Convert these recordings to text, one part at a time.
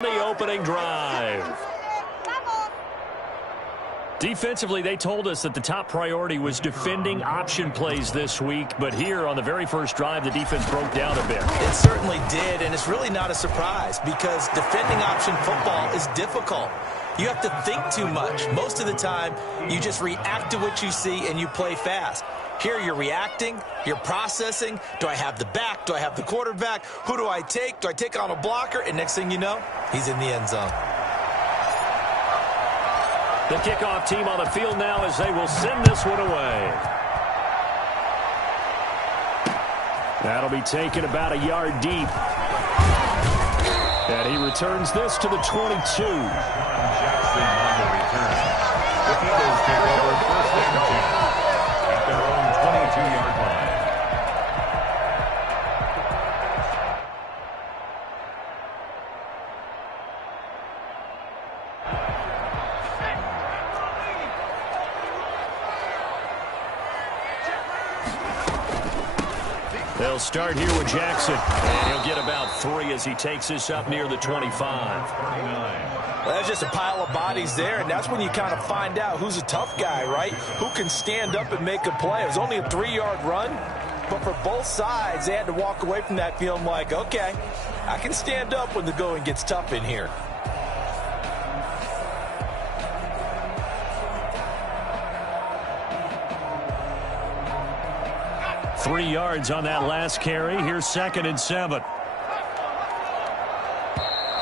The opening drive. Defensively, they told us that the top priority was defending option plays this week, but here on the very first drive, the defense broke down a bit. It certainly did, and it's really not a surprise because defending option football is difficult. You have to think too much. Most of the time, you just react to what you see and you play fast. Here you're reacting, you're processing. Do I have the back? Do I have the quarterback? Who do I take? Do I take on a blocker? And next thing you know, he's in the end zone. The kickoff team on the field now as they will send this one away. That'll be taken about a yard deep. And he returns this to the 22. Jackson on the return. The Eagles take over first and 10 at their own 22-yard line. They'll start here with Jackson, and he'll get about 3 as he takes this up near the 25. Well, that's just a pile of bodies there, and that's when you kind of find out who's a tough guy, right? Who can stand up and make a play. It was only a 3-yard run, but for both sides, they had to walk away from that feeling like, okay, I can stand up when the going gets tough in here. Three yards on that last carry. Here's 2nd and 7.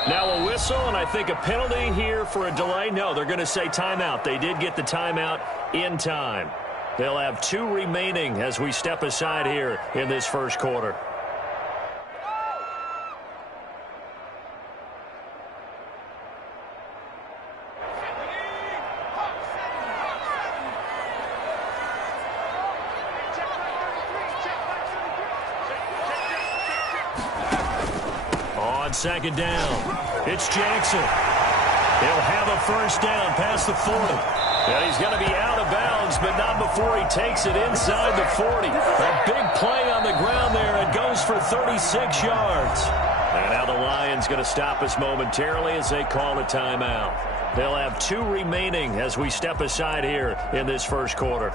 Now a whistle, and I think a penalty here for a delay. No, they're going to say timeout. They did get the timeout in time. They'll have 2 remaining as we step aside here in this first quarter. On 2nd down, it's Jackson. He'll have a first down past the 40. And he's going to be out of bounds, but not before he takes it inside the 40. A big play on the ground there. It goes for 36 yards. And now the Lions going to stop us momentarily as they call a timeout. They'll have 2 remaining as we step aside here in this first quarter.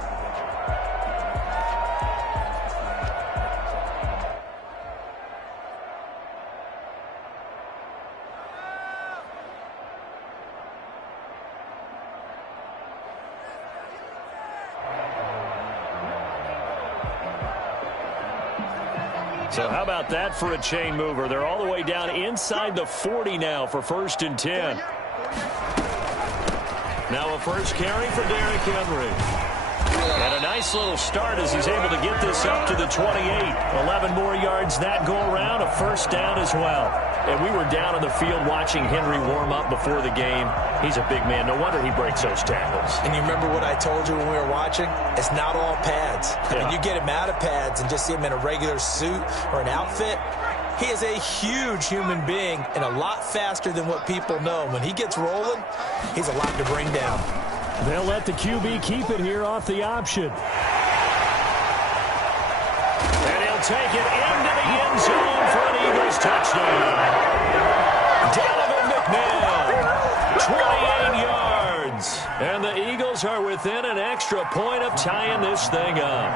So how about that for a chain mover? They're all the way down inside the 40 now for 1st and 10. Now a first carry for Derrick Henry. And a nice little start as he's able to get this up to the 28. 11 more yards that go around, a first down as well. And we were down on the field watching Henry warm up before the game. He's a big man. No wonder he breaks those tackles. And you remember what I told you when we were watching? It's not all pads. I mean, you get him out of pads and just see him in a regular suit or an outfit. He is a huge human being and a lot faster than what people know. When he gets rolling, he's a lot to bring down. They'll let the QB keep it here off the option. And he'll take it into the end zone for an Eagles touchdown. Donovan McNabb, 28 yards. And the Eagles are within an extra point of tying this thing up.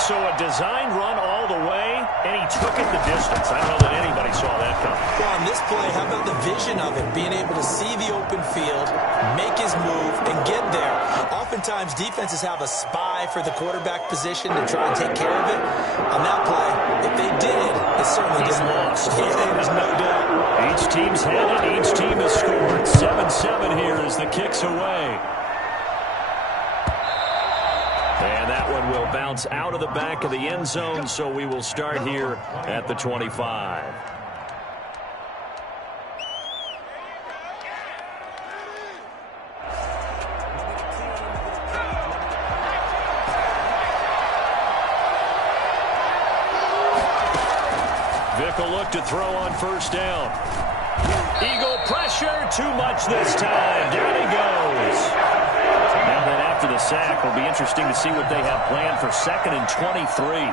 So a designed run all the way, and he took it the distance. I don't know that anybody saw that coming. Well, on this play, how about the vision of it? Being able to see the open field, make his move, and get there. Oftentimes, defenses have a spy for the quarterback position to try and take care of it. On that play, if they did, it certainly didn't work. Yeah, there's no doubt. Each team's had it. Each team has scored. 7-7 here as the kick's away. And that one will bounce out of the back of the end zone, so we will start here at the 25. Vick will look to throw on first down. Eagle pressure, too much this time. Down he goes. Now that after the sack, will be interesting to see what they have planned for 2nd and 23.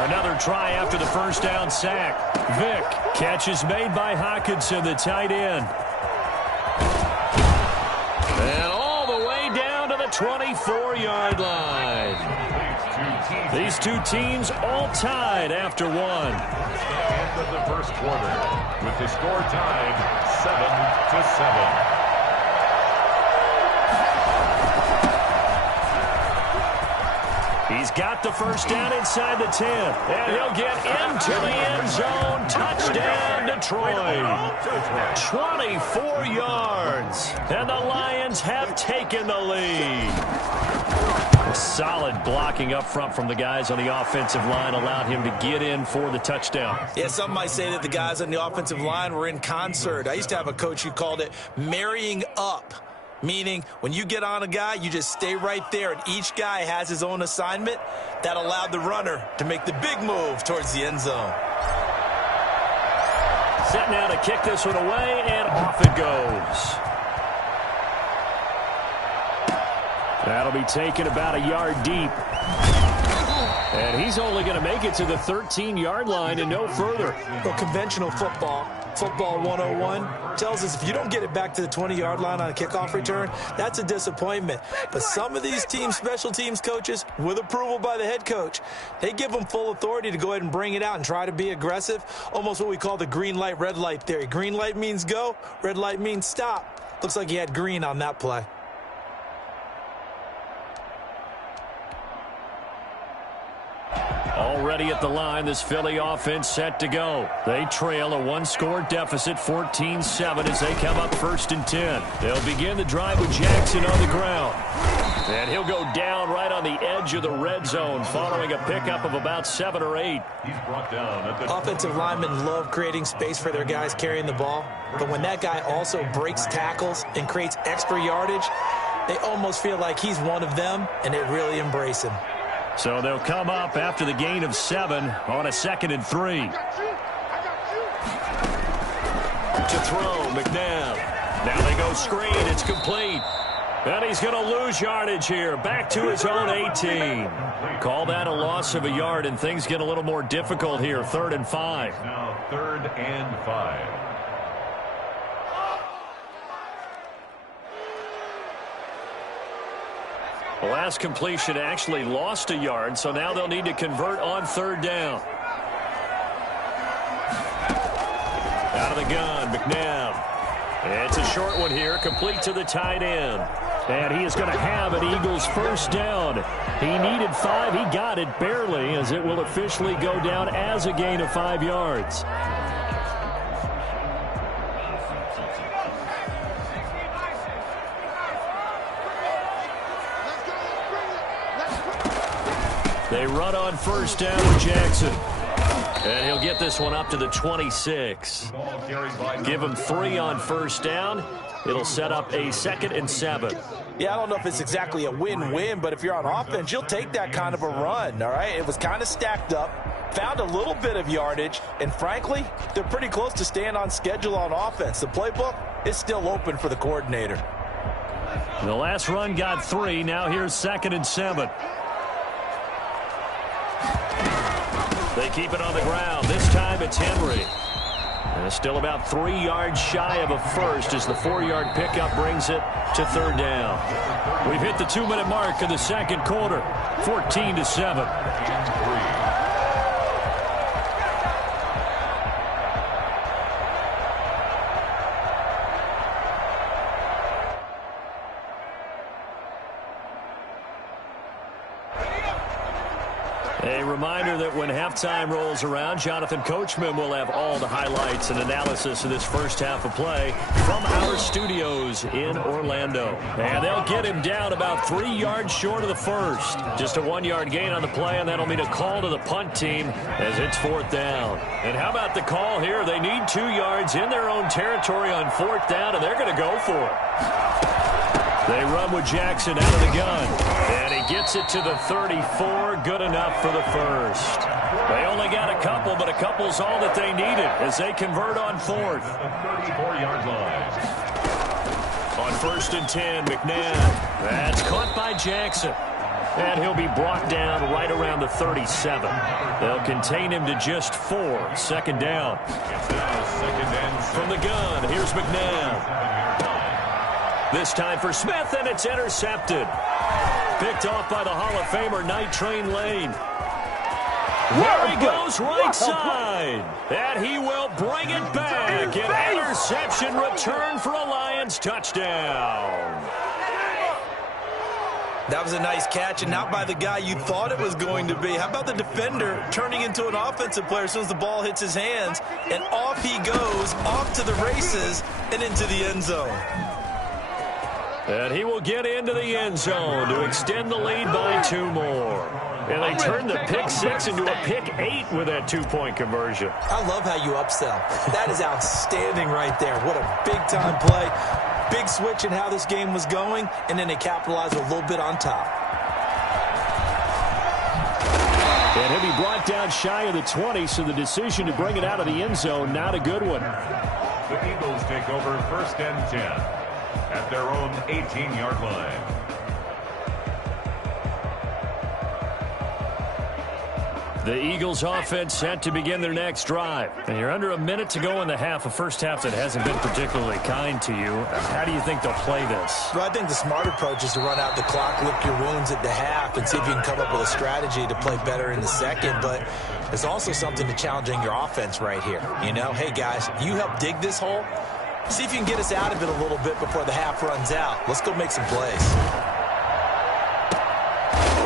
A Another try after the first down sack. Vick, catch is made by Hockenson, the tight end. And all the way down to the 24-yard line. These two teams all tied after one. End of the first quarter with the score tied 7-7. He's got the first down inside the 10. And he'll get into the end zone. Touchdown, Detroit. 24 yards. And the Lions have taken the lead. Solid blocking up front from the guys on the offensive line allowed him to get in for the touchdown. Yeah, some might say that the guys on the offensive line were in concert. I used to have a coach who called it marrying up. Meaning, when you get on a guy, you just stay right there, and each guy has his own assignment. That allowed the runner to make the big move towards the end zone. Set now to kick this one away, and off it goes. That'll be taken about a yard deep. And he's only going to make it to the 13-yard line and no further. Well, conventional football 101, tells us if you don't get it back to the 20-yard line on a kickoff return, that's a disappointment. But some of these team special teams coaches, with approval by the head coach, they give them full authority to go ahead and bring it out and try to be aggressive, almost what we call the green light, red light theory. Green light means go, red light means stop. Looks like he had green on that play. Already at the line, this Philly offense set to go. They trail a one-score deficit, 14-7, as they come up 1st and 10. They'll begin the drive with Jackson on the ground. And he'll go down right on the edge of the red zone following a pickup of about 7 or 8. He's brought down at the Offensive linemen love creating space for their guys carrying the ball. But when that guy also breaks tackles and creates extra yardage, they almost feel like he's one of them, and they really embrace him. So they'll come up after the gain of 7 on a 2nd and 3. To throw, McNabb. Now they go screen. It's complete. And he's going to lose yardage here. Back to his own 18. Call that a loss of a yard, and things get a little more difficult here. 3rd and 5. now 3rd and 5. The last completion actually lost a yard, so now they'll need to convert on 3rd down. Out of the gun, McNabb. It's a short one here, complete to the tight end. And he is going to have an Eagles first down. He needed 5. He got it barely, as it will officially go down as a gain of 5 yards. They run on 1st down with Jackson. And he'll get this one up to the 26. Give him 3 on 1st down. It'll set up a 2nd and 7. Yeah, I don't know if it's exactly a win-win, but if you're on offense, you'll take that kind of a run, all right? It was kind of stacked up, found a little bit of yardage, and frankly, they're pretty close to staying on schedule on offense. The playbook is still open for the coordinator. The last run got 3. Now here's 2nd and 7. They keep it on the ground. This time it's Henry. And it's still about 3 yards shy of a first as the 4-yard pickup brings it to 3rd down. We've hit the 2-minute mark of the 2nd quarter. 14-7. A reminder that when halftime rolls around, Jonathan Coachman will have all the highlights and analysis of this first half of play from our studios in Orlando. And they'll get him down about 3 yards short of the first. Just a 1-yard gain on the play, and that'll mean a call to the punt team as it's 4th down. And how about the call here? They need 2 yards in their own territory on 4th down, and they're going to go for it. They run with Jackson out of the gun. And he gets it to the 34. Good enough for the first. They only got a couple, but a couple's all that they needed as they convert on 4th. 34-yard line. On 1st and 10, McNabb. That's caught by Jackson. And he'll be brought down right around the 37. They'll contain him to just 4. 2nd down. It's now 2nd and 6. From the gun, here's McNabb. This time for Smith, and it's intercepted. Picked off by the Hall of Famer, Night Train Lane. There he goes, right side. And he will bring it back. An interception return for a Lions touchdown. That was a nice catch, and not by the guy you thought it was going to be. How about the defender turning into an offensive player as soon as the ball hits his hands, and off he goes, off to the races, and into the end zone. And he will get into the end zone to extend the lead by 2 more. And they turn the pick 6 into a pick 8 with that 2-point conversion. I love how you upsell. That is outstanding right there. What a big-time play. Big switch in how this game was going, and then they capitalized a little bit on top. And he'll be brought down shy of the 20, so the decision to bring it out of the end zone, not a good one. The Eagles take over 1st and 10 at their own 18-yard line. The Eagles offense set to begin their next drive. And you're under a minute to go in the half, a first half that hasn't been particularly kind to you. How do you think they'll play this? Well, I think the smart approach is to run out the clock, lick your wounds at the half, and see if you can come up with a strategy to play better in the second. But there's also something to challenging your offense right here. You know, hey, guys, you help dig this hole. See if you can get us out of it a little bit before the half runs out. Let's go make some plays.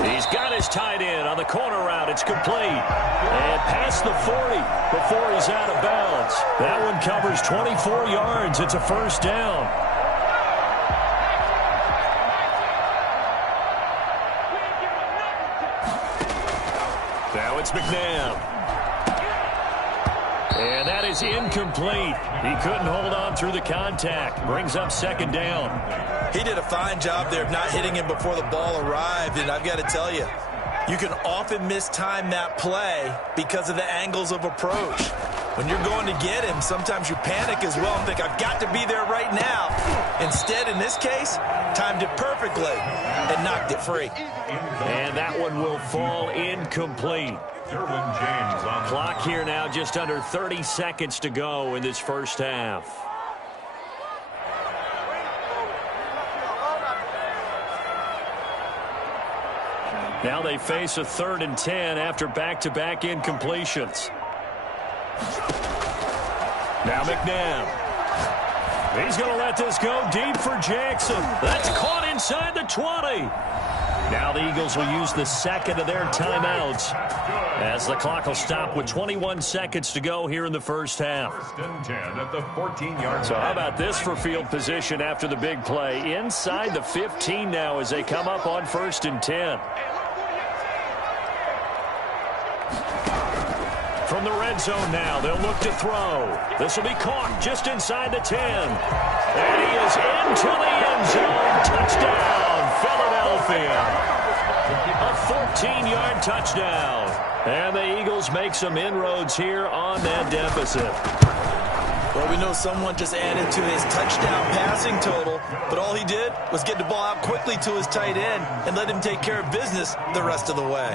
He's got his tight end on the corner route. It's complete. And past the 40 before he's out of bounds. That one covers 24 yards. It's a first down. Now it's McNabb. And that is incomplete. He couldn't hold on through the contact. Brings up 2nd down. He did a fine job there of not hitting him before the ball arrived, and I've got to tell you, you can often mistime that play because of the angles of approach. When you're going to get him, sometimes you panic as well and think, I've got to be there right now. Instead, in this case, timed it perfectly and knocked it free. And that one will fall incomplete. Derwin James on the Clock here now, just under 30 seconds to go in this first half. Now they face a 3rd and 10 after back-to-back incompletions. Now McNabb. He's going to let this go deep for Jackson. That's caught inside the 20. Now the Eagles will use the 2nd of their timeouts as the clock will stop with 21 seconds to go here in the first half. 1st and 10 at the 14-yard So line. how about this for field position after the big play? Inside the 15 now as they come up on 1st and 10. From the red zone now, they'll look to throw. This will be caught just inside the 10. And he is into the end zone. Touchdown, Philadelphia. A 14-yard touchdown. And the Eagles make some inroads here on that deficit. Well, we know someone just added to his touchdown passing total, but all he did was get the ball out quickly to his tight end and let him take care of business the rest of the way.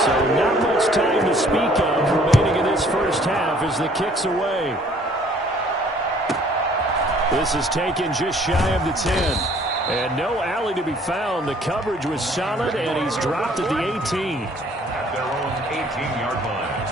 So not much time to speak of remaining in this first half as the kick's away. This is taken just shy of the 10. And no alley to be found. The coverage was solid, and he's dropped at the 18. At their own 18-yard line.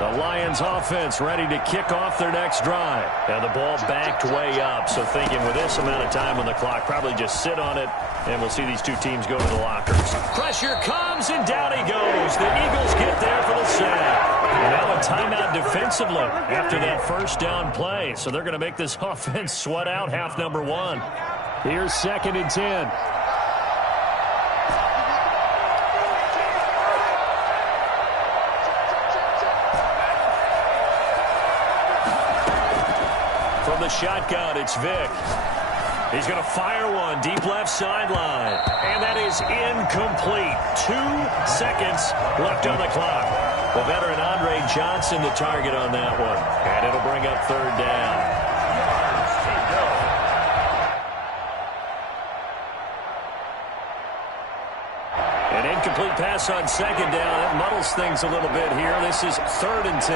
The Lions offense ready to kick off their next drive. And the ball backed way up. So thinking with this amount of time on the clock, probably just sit on it, and we'll see these two teams go to the lockers. Pressure comes, and down he goes. The Eagles get there for the sack. And now a timeout defensively after that first down play. So they're going to make this offense sweat out half number 1. Here's 2nd and 10. From the shotgun, it's Vick. He's going to fire one deep left sideline. And that is incomplete. 2 seconds left on the clock. The veteran Andre Johnson the target on that one. And it'll bring up third down. An incomplete pass on second down. That muddles things a little bit here. This is 3rd and 10.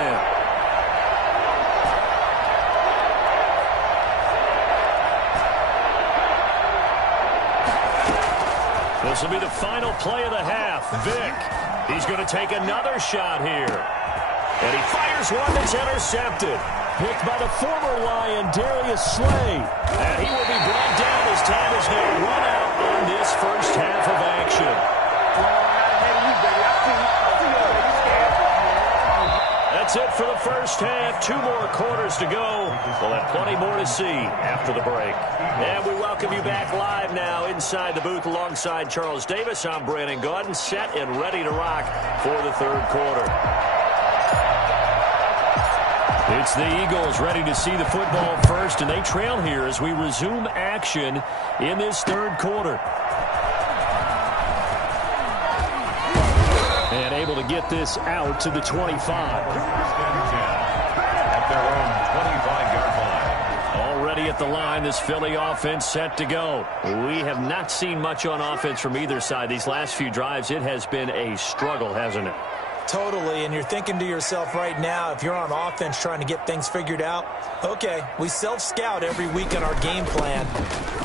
This will be the final play of the half. Vick, he's going to take another shot here. And he fires one that's intercepted. Picked by the former Lion, Darius Slay. And he will be brought down as time is now run out on this first half of action. That's it for the first half. 2 more quarters to go. We'll have plenty more to see after the break. And we welcome you back live now inside the booth alongside Charles Davis. I'm Brandon Gaudin, set and ready to rock for the 3rd quarter. It's the Eagles ready to see the football first, and they trail here as we resume action in this 3rd quarter. And able to get this out to the 25. At their own 25-yard line. Already at the line, this Philly offense set to go. We have not seen much on offense from either side. These last few drives, it has been a struggle, hasn't it? Totally, and you're thinking to yourself right now, if you're on offense trying to get things figured out, okay, we self-scout every week on our game plan.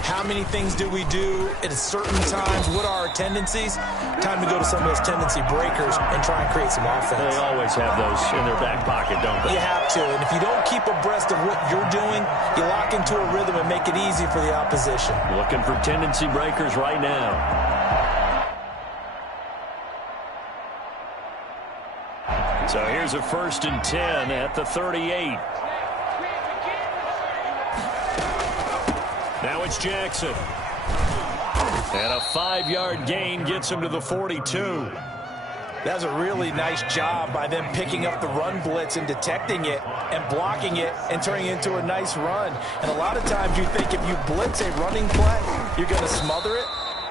How many things do we do at certain times? What are our tendencies? Time to go to some of those tendency breakers and try and create some offense. They always have those in their back pocket, don't they? You have to, and if you don't keep abreast of what you're doing, you lock into a rhythm and make it easy for the opposition. Looking for tendency breakers right now. So here's a 1st and 10 at the 38. Now it's Jackson. And a 5-yard gain gets him to the 42. That was a really nice job by them picking up the run blitz and detecting it and blocking it and turning it into a nice run. And a lot of times you think if you blitz a running play, you're going to smother it.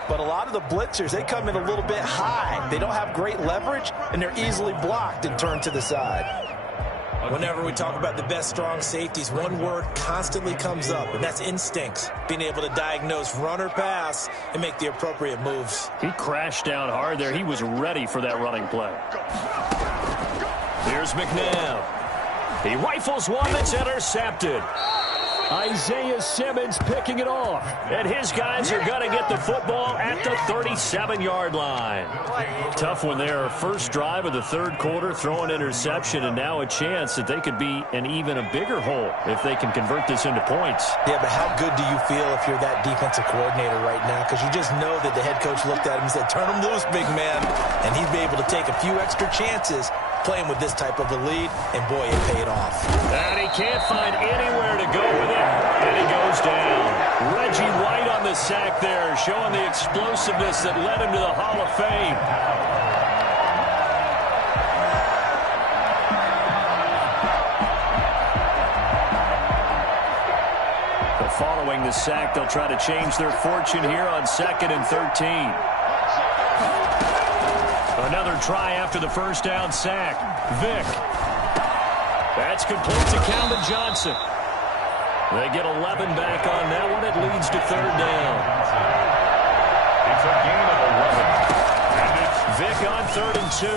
But a lot of the blitzers, they come in a little bit high. They don't have great leverage, and they're easily blocked and turned to the side. Whenever we talk about the best strong safeties, one word constantly comes up, and that's instincts. Being able to diagnose run or pass and make the appropriate moves. He crashed down hard there. He was ready for that running play. Here's McNabb. He rifles one that's intercepted. Isaiah Simmons picking it off. And his guys are going to get the football at the 37-yard line. Tough one there. First drive of the 3rd quarter, throw an interception, and now a chance that they could be in even a bigger hole if they can convert this into points. Yeah, but how good do you feel if you're that defensive coordinator right now? Because you just know that the head coach looked at him and said, turn him loose, big man. And he'd be able to take a few extra chances playing with this type of a lead, and boy, it paid off. And he can't find anywhere to go with it, and he goes down. Reggie White on the sack there, showing the explosiveness that led him to the Hall of Fame. Following the sack, they'll try to change their fortune here on 2nd and 13. Another try after the first down sack. Vick. That's complete to Calvin Johnson. They get 11 back on that one. It leads to 3rd down. It's a gain of 11. And it's Vick on 3rd and 2.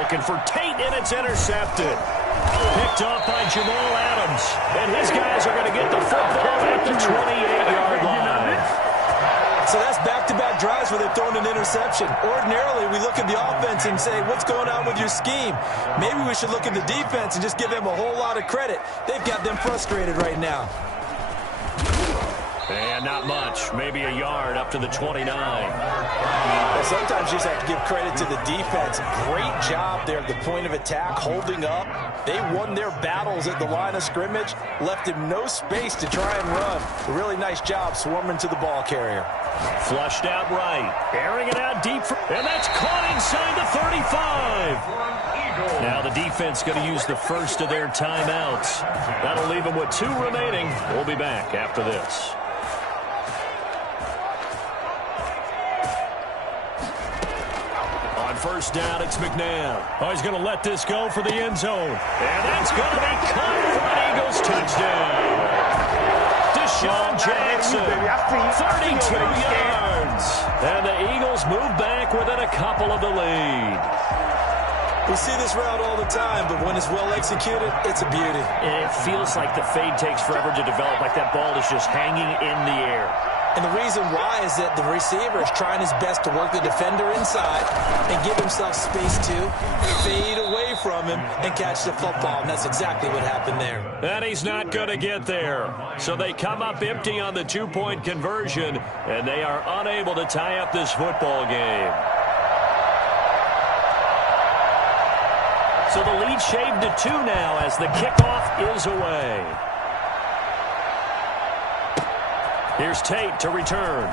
Looking for Tate, and it's intercepted. Picked off by Jamal Adams. And his guys are going to get the football at the 28-yard line. So that's back-to-back drives where they've thrown an interception. Ordinarily, we look at the offense and say, what's going on with your scheme? Maybe we should look at the defense and just give them a whole lot of credit. They've got them frustrated right now. And not much. Maybe a yard up to the 29. Well, sometimes you just have to give credit to the defense. Great job there at the point of attack, holding up. They won their battles at the line of scrimmage, left him no space to try and run. A really nice job swarming to the ball carrier. Flushed out right. Airing it out deep. And that's caught inside the 35. Now the defense going to use the first of their timeouts. That'll leave them with 2 remaining. We'll be back after this. On On first down, it's McNabb. Oh, he's going to let this go for the end zone. And that's going to be caught for an Eagles touchdown. Deshaun Jackson, 32 yards. And the Eagles move back within a couple of the lead. We see this route all the time, but when it's well executed, it's a beauty. It feels like the fade takes forever to develop, like that ball is just hanging in the air. And the reason why is that the receiver is trying his best to work the defender inside and give himself space to fade away from him and catch the football. And that's exactly what happened there. And he's not going to get there. So they come up empty on the two-point conversion, and they are unable to tie up this football game. So the lead shaved to 2 now as the kickoff is away. Here's Tate to return.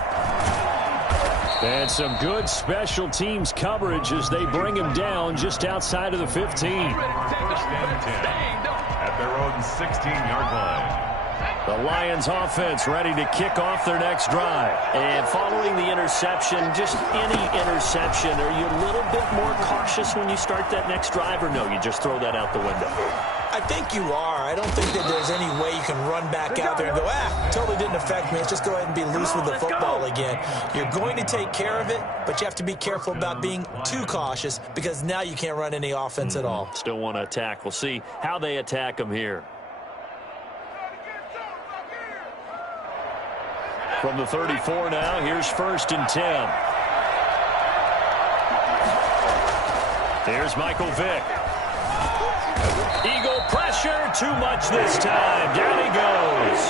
And some good special teams coverage as they bring him down just outside of the 15. At their own 16-yard line. The Lions offense ready to kick off their next drive. And following the interception, just any interception, are you a little bit more cautious when you start that next drive, or no, you just throw that out the window? I think you are. I don't think that there's any way you can run back out there and go, totally didn't affect me. Let's just go ahead and be loose with the football again. You're going to take care of it, but you have to be careful about being too cautious because now you can't run any offense at all. Still want to attack. We'll see how they attack them here. From the 34 now, here's 1st and 10. Here's Michael Vick. Eagle pressure, too much this time. Down he goes.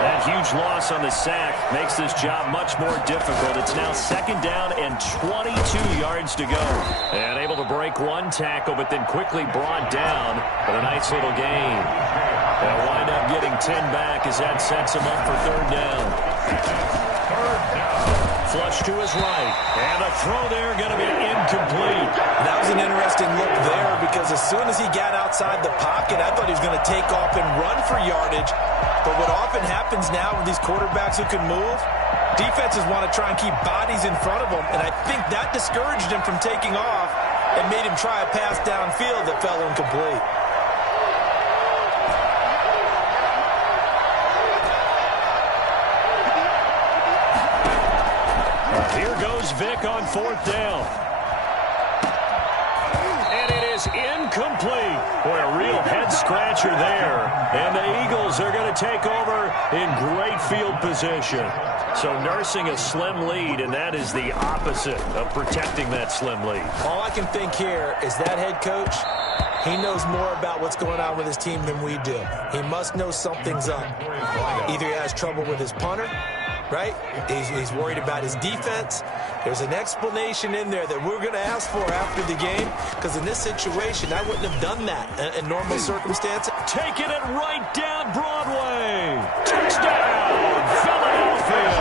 That huge loss on the sack makes this job much more difficult. It's now 2nd down and 22 yards to go. And able to break one tackle, but then quickly brought down. But a nice little gain. They'll wind up getting 10 back as that sets him up for 3rd down. Flush to his right. And a throw there going to be incomplete. That was an interesting look there because as soon as he got outside the pocket, I thought he was going to take off and run for yardage. But what often happens now with these quarterbacks who can move, defenses want to try and keep bodies in front of them. And I think that discouraged him from taking off and made him try a pass downfield that fell incomplete. Here goes Vick on 4th down. And it is incomplete. Boy, a real head-scratcher there. And the Eagles are going to take over in great field position. So nursing a slim lead, and that is the opposite of protecting that slim lead. All I can think here is that head coach, he knows more about what's going on with his team than we do. He must know something's up. Either he has trouble with his punter, right? He's worried about his defense. There's an explanation in there that we're going to ask for after the game because in this situation, I wouldn't have done that in normal circumstances. Taking it right down Broadway. Touchdown, Philadelphia.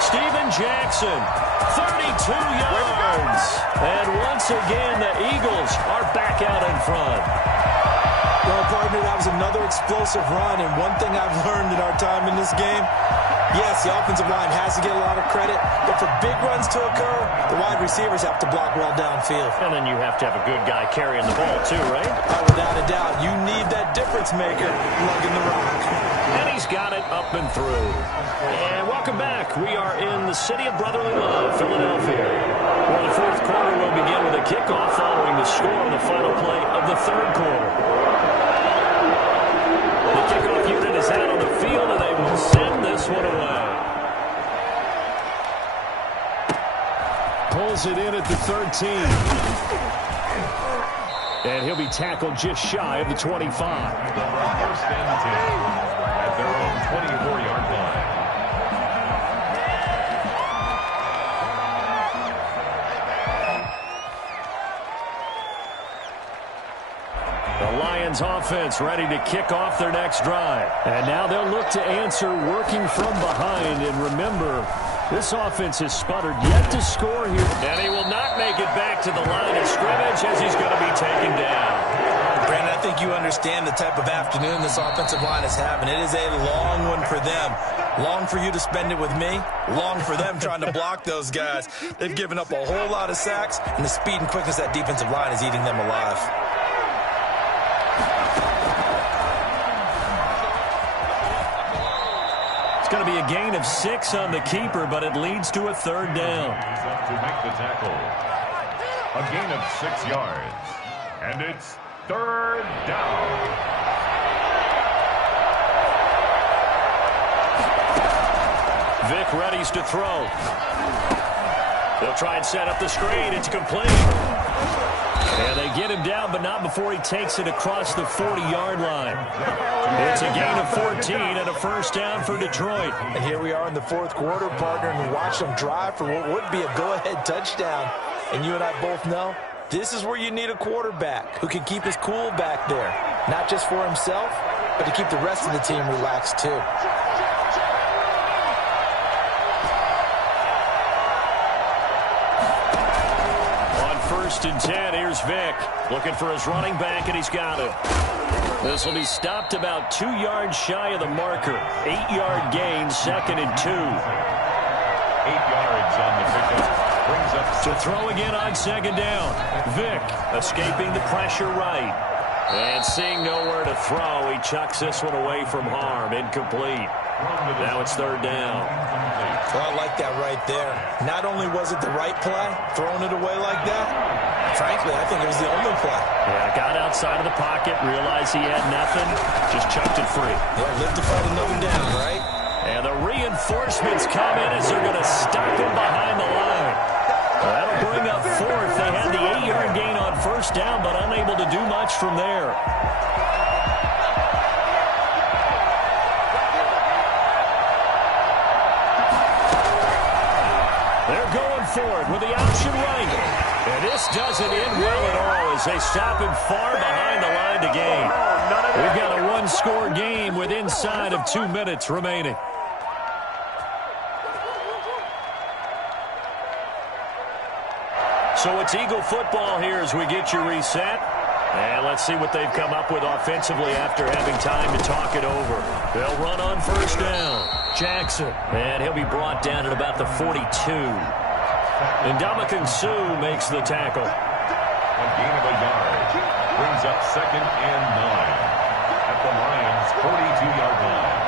Steven Jackson, 32 yards. And once again, the Eagles are back out in front. Well, partner, that was another explosive run, and one thing I've learned in our time in this game, yes, the offensive line has to get a lot of credit, but for big runs to occur, the wide receivers have to block well downfield. And then you have to have a good guy carrying the ball too, right? Without a doubt, you need that difference maker lugging the rock. And he's got it up and through. And welcome back. We are in the city of brotherly love, Philadelphia. Well, the 4th quarter will begin with a kickoff following the score on the final play of the 3rd quarter. The kickoff unit is out on the field, and they will send this one away. Pulls it in at the 13. And he'll be tackled just shy of the 25. 1st and 10 at their own 24-yard line. The Lions offense ready to kick off their next drive. And now they'll look to answer working from behind. And remember, this offense has sputtered yet to score here. And he will not make it back to the line of scrimmage as he's going to be taken down. Brandon, I think you understand the type of afternoon this offensive line is having. It is a long one for them. Long for you to spend it with me. Long for them trying to block those guys. They've given up a whole lot of sacks, and the speed and quickness of that defensive line is eating them alive. It's going to be a gain of 6 on the keeper, but it leads to a third down. He's up to make the tackle. A gain of 6 yards. And it's third down. Vick readies to throw. They'll try and set up the screen. It's complete. And they get him down, but not before he takes it across the 40-yard line. It's a gain of 14 and a first down for Detroit. And here we are in the fourth quarter, partner, and we watch them drive for what would be a go-ahead touchdown. And you and I both know this is where you need a quarterback who can keep his cool back there, not just for himself, but to keep the rest of the team relaxed too. On 1st and 10, here's Vick looking for his running back, and he's got it. This will be stopped about 2 yards shy of the marker. 8-yard gain, 2nd and 2. 8 yards on the pickup. Brings up to throw again on 2nd down. Vick escaping the pressure right. And seeing nowhere to throw, he chucks this one away from harm. Incomplete. Now it's 3rd down. Well, I like that right there. Not only was it the right play, throwing it away like that, frankly, I think it was the only play. Yeah, got outside of the pocket, realized he had nothing, just chucked it free. Yeah, live to fight another down, right? And the reinforcements come in as they're going to stop him behind the line. That'll bring up 4th. They had the 8-yard gain on 1st down, but unable to do much from there. They're going forward with the option right. And this doesn't end well at all as they stop him far behind the line to gain. We've got a one-score game with inside of 2 minutes remaining. So it's Eagle football here as we get you reset. And let's see what they've come up with offensively after having time to talk it over. They'll run on 1st down. Jackson. And he'll be brought down at about the 42. And Ndamukong Suh makes the tackle. a gain of a yard. Brings up 2nd and 9 at the Lions' 42-yard line.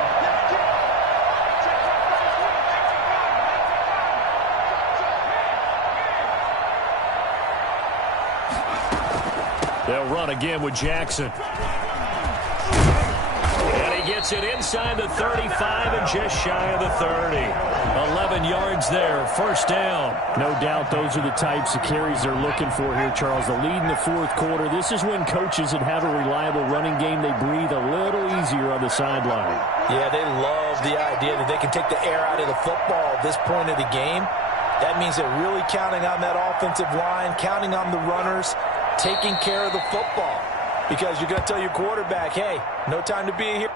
They'll run again with Jackson. And he gets it inside the 35 and just shy of the 30. 11 yards there, 1st down. No doubt those are the types of carries they're looking for here, Charles. The lead in the 4th quarter. This is when coaches that have a reliable running game, they breathe a little easier on the sideline. Yeah, they love the idea that they can take the air out of the football at this point of the game. That means they're really counting on that offensive line, counting on the runners, taking care of the football, because you're going to tell your quarterback, hey, no time to be here.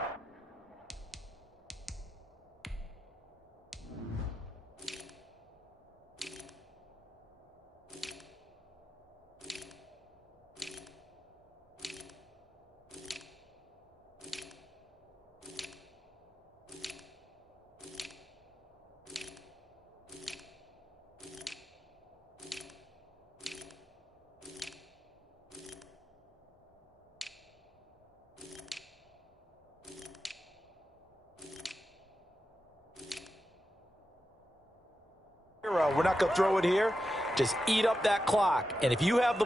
We're not going to throw it here. Just eat up that clock. And if you have the